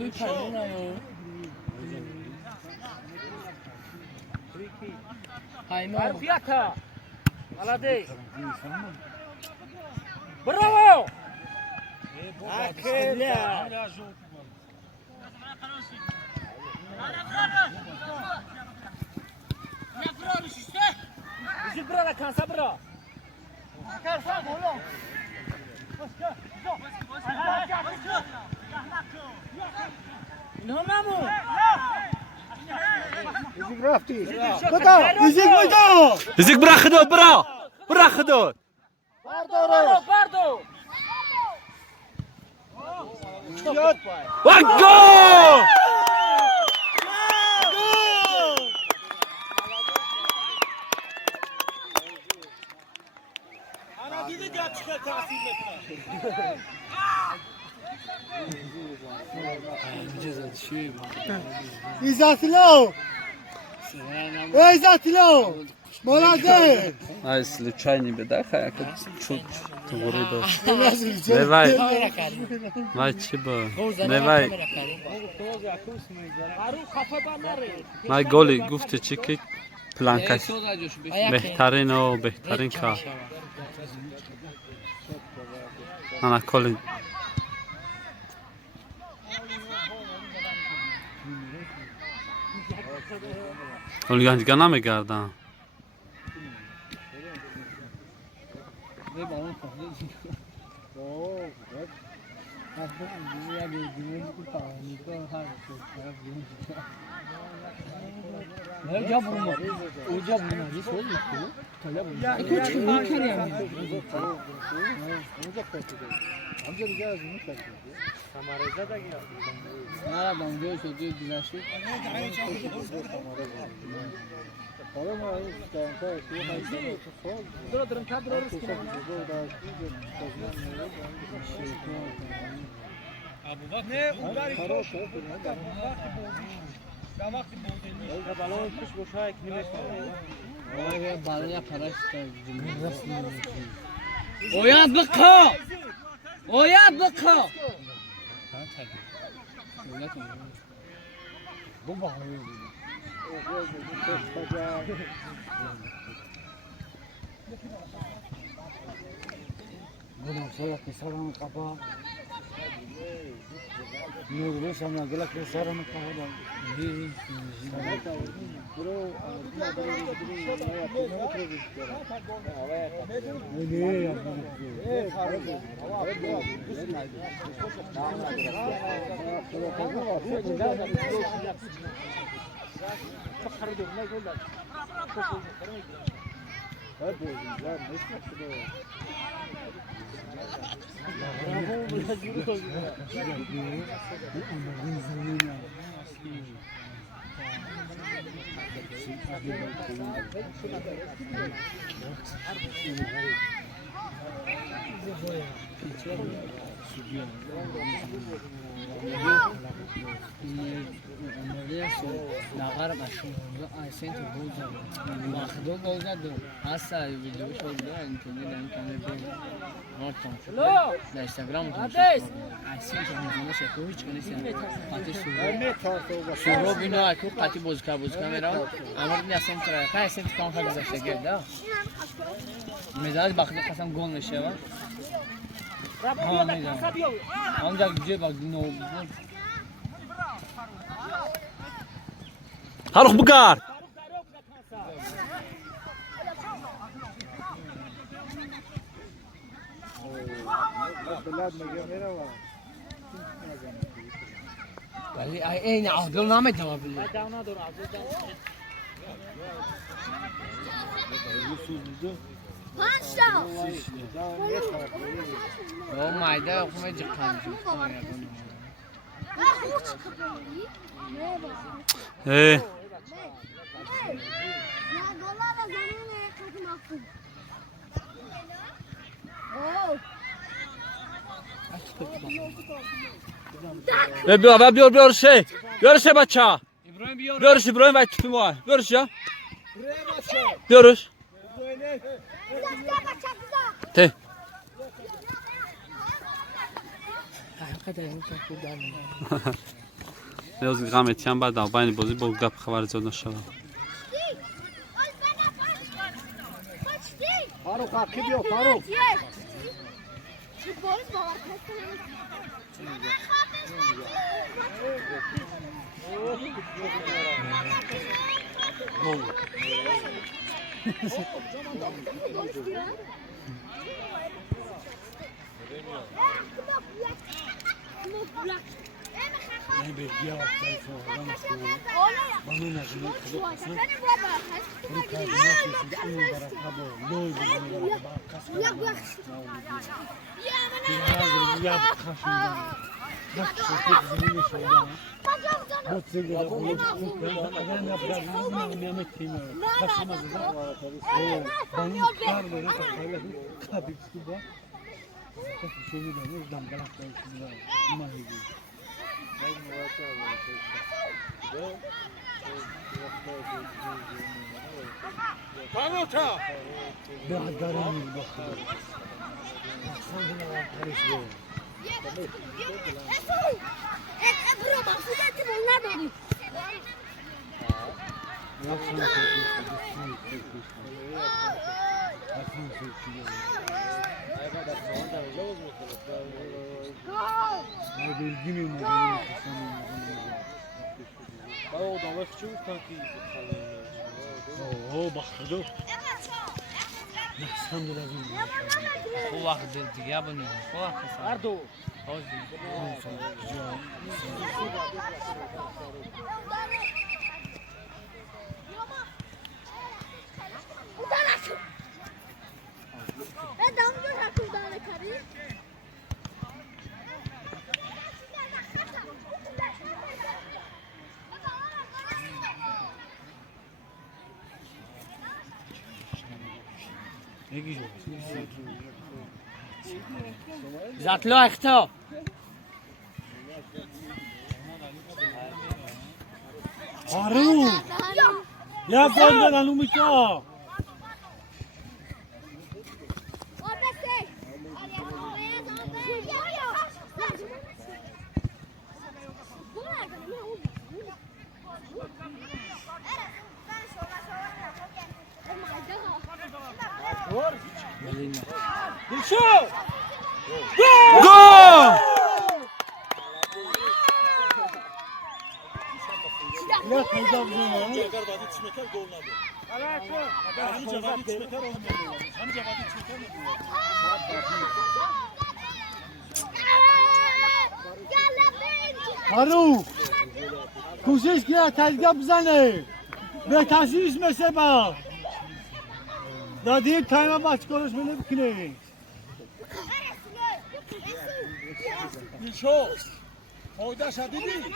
توی پرمون هایو هایمو Arfiata. Молодец. Браво! Bizi burada kansa bura. İlham Mamu. Izik rafti. Bada, izik bada. Izik bırak Hıdır, bırak. Bırak Hıdır. Bardo. Bak gol! Ana dedi ya çıkar tahsil etme. İzatilo. İzatilo. Молодец. Ай, случайно беда, хая, чуть говори до. Ne Давай. Vay çibo. Ne vay? Ару кафа банаре. Vay goli gufte çiki planka. Behtarin o behtarin ka. Ana koli. Olganj gana mı gardan? Oyad bıkı! Oyad bıkı! Bunun şey kesaran kapa. Nurlu sana gel kesaran kapa. Mezaj bakdı kasam gol neşe var. Rabia kansa diyor. Amca güce bak ne oldu? Haruk bugar. ولی این عادل نامه جواب بده. Dağına doğru az. O mayda okuma çıkan. Hey. Bior şey. Bior şey bacha. Bior şey İbrahim ve tüpüm var. Bior şey ya. Bioruz. Te. لازم قامتیم بعد آبانی بازی با گپ خبر زد نشود. فاروق کی بیو فاروق نه به یا فایفو بانو نجمی خلاص این کارنامه که اون برای کابو لوی بود یا خشم خشم زمین شده بود زیاد بود اگر نبودم میام تیم خشم از اون بانی کار داره که کابی تو شوی داره دم گلف داره ماهی Kanota. بعد دارم می‌بخشم. خانم کارش بود. اوه بخدو نحسن لازم خوب وقت دیگه بنی خوب وقت هر دو نگی جو زاتلو اختا آرو یا گل دادن میکا گل! یا پیدا بزنم آرو کوشش کیا تجربه بزنه به تاسیس مثل با دادی تایم باش کنش بکنه میشو فایده شدیدی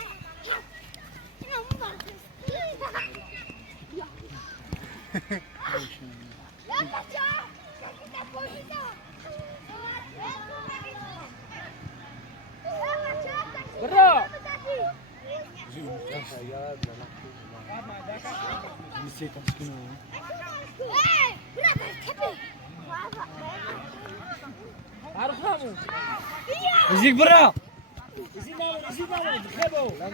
برا میشه تشکیل عرفمو زیگ برا زين ماما خبو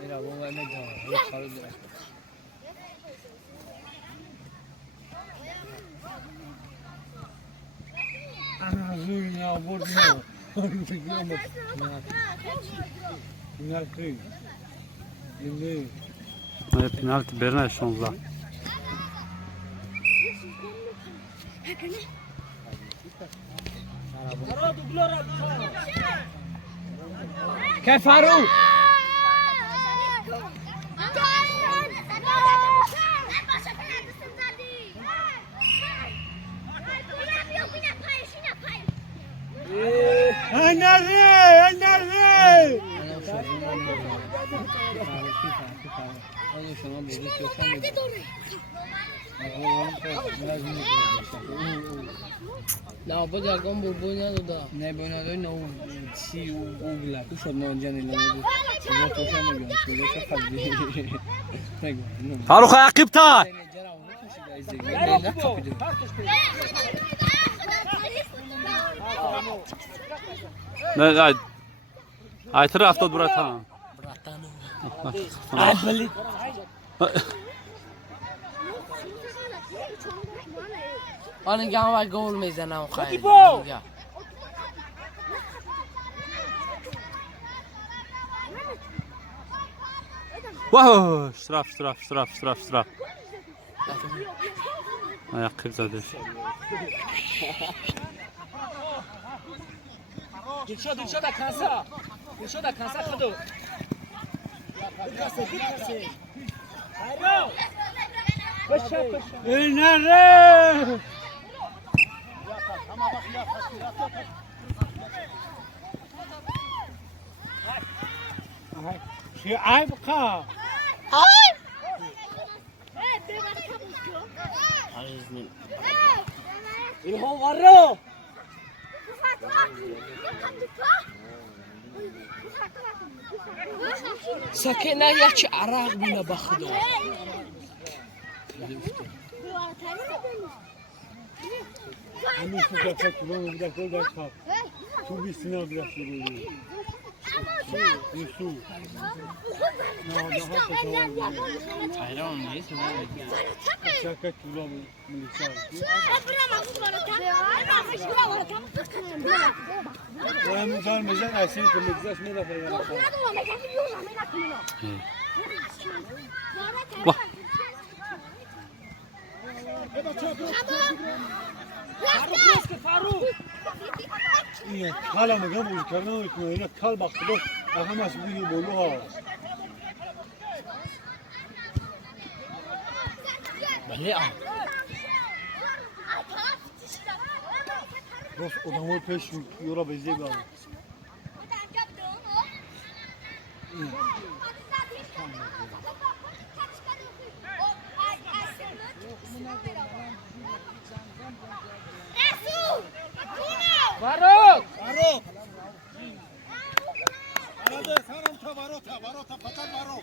میرا بابا نگاه انا زوری نابرد نه فینال کری اینه پنالتی برنه 16 كيف فاروق النبي لا بده اقوم بونا ده نه بونا ده نه چی اوگلا تو شد نه جانی لامو نه تو شما میگم تو چه خبری نگو فاروق عقب تا نه آیتر 70 براتان آن گام و گل میزنم خیلی واه شرف ayakkabı زده دلشو در کنسا دلشو در کنسا خودو بکسه خیرو ای نره شی عیب که الهام ورو سکینه یک عرق بینه بخدا همین سکه کلون بوده کل دست خواب تو بیستینا بیرفت بودی نیستو نه ده ها کتاب ایران نیست سکه کلون ملیسار و همین جان مزن اصیل که مگزش میده فرگانه واه اینه کالا مگه بوز کردن میکنه اینه کال باخته همش بگی بولو ها بله روز ادامه پیش یورا بیزی گام ورو سرم تا برو تا پتن برو